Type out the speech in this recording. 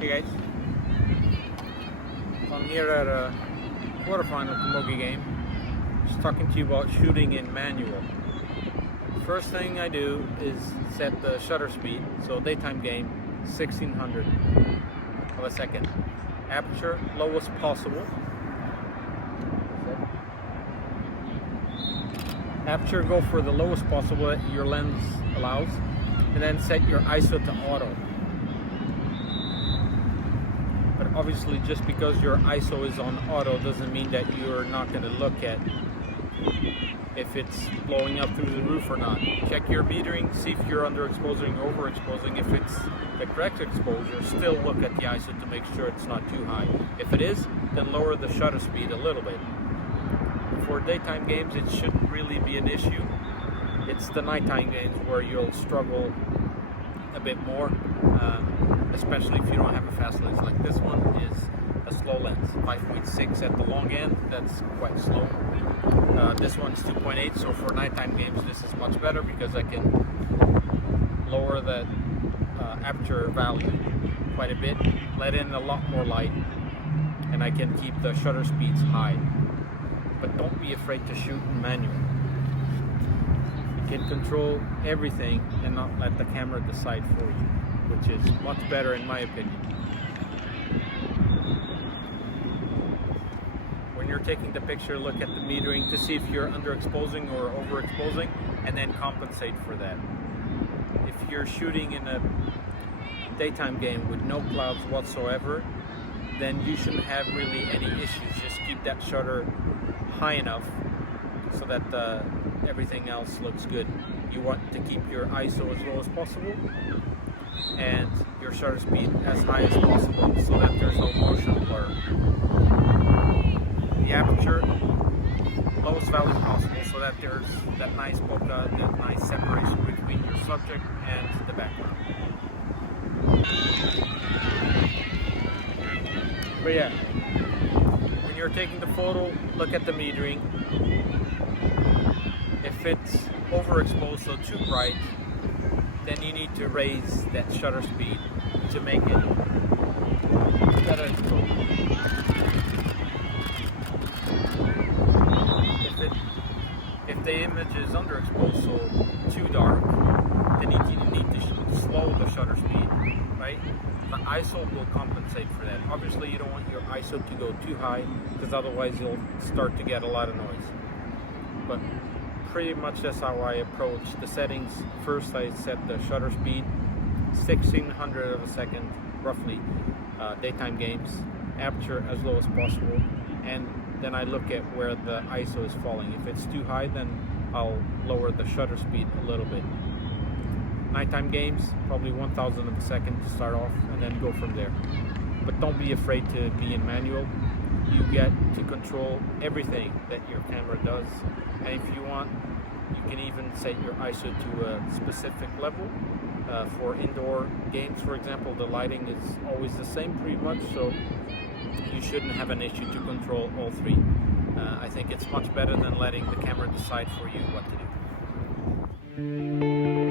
Hey guys, so I'm here at a quarterfinal Camogie game, just talking to you about shooting in manual. First thing I do is set the shutter speed, so daytime game, 1600 of a second. Aperture, lowest possible. Aperture, go for the lowest possible that your lens allows, and then set your ISO to auto. But obviously, just because your ISO is on auto doesn't mean that you're not going to look at if it's blowing up through the roof or not. Check your metering, see if you're underexposing, overexposing. If it's the correct exposure, still look at the ISO to make sure it's not too high. If it is, then lower the shutter speed a little bit. For daytime games, it shouldn't really be an issue. It's the nighttime games where you'll struggle a bit more, especially if you don't have a fast lens. Like this one is a slow lens, 5.6 at the long end. That's quite slow. This one's 2.8, so for nighttime games this is much better because I can lower the aperture value quite a bit, let in a lot more light, and I can keep the shutter speeds high. But don't be afraid to shoot in manual. You can control everything and not let the camera decide for you, which is much better in my opinion. When you're taking the picture, look at the metering to see if you're underexposing or overexposing, and then compensate for that. If you're shooting in a daytime game with no clouds whatsoever, then you shouldn't have really any issues. Just keep that shutter high enough so that everything else looks good. You want to keep your ISO as low as possible and your shutter speed as high as possible so that there's no motion blur. The aperture, lowest value possible so that there's that nice bokeh, that nice separation between your subject and the background. But yeah, when you're taking the photo, look at the metering. If it's overexposed, so too bright, then you need to raise that shutter speed to make it better exposed. If the image is underexposed, so too dark, then you need to slow the shutter speed, right? The ISO will compensate for that. Obviously, you don't want your ISO to go too high because otherwise you'll start to get a lot of noise. But pretty much that's how I approach the settings. First, I set the shutter speed 1600 of a second, roughly, daytime games, aperture as low as possible, and then I look at where the ISO is falling. If it's too high, then I'll lower the shutter speed a little bit. Nighttime games, probably 1000 of a second to start off, and then go from there. But don't be afraid to be in manual. You get to control everything that your camera does, and if you want, you can even set your ISO to a specific level. For indoor games, for example, the lighting is always the same pretty much, so you shouldn't have an issue to control all three. I think it's much better than letting the camera decide for you what to do.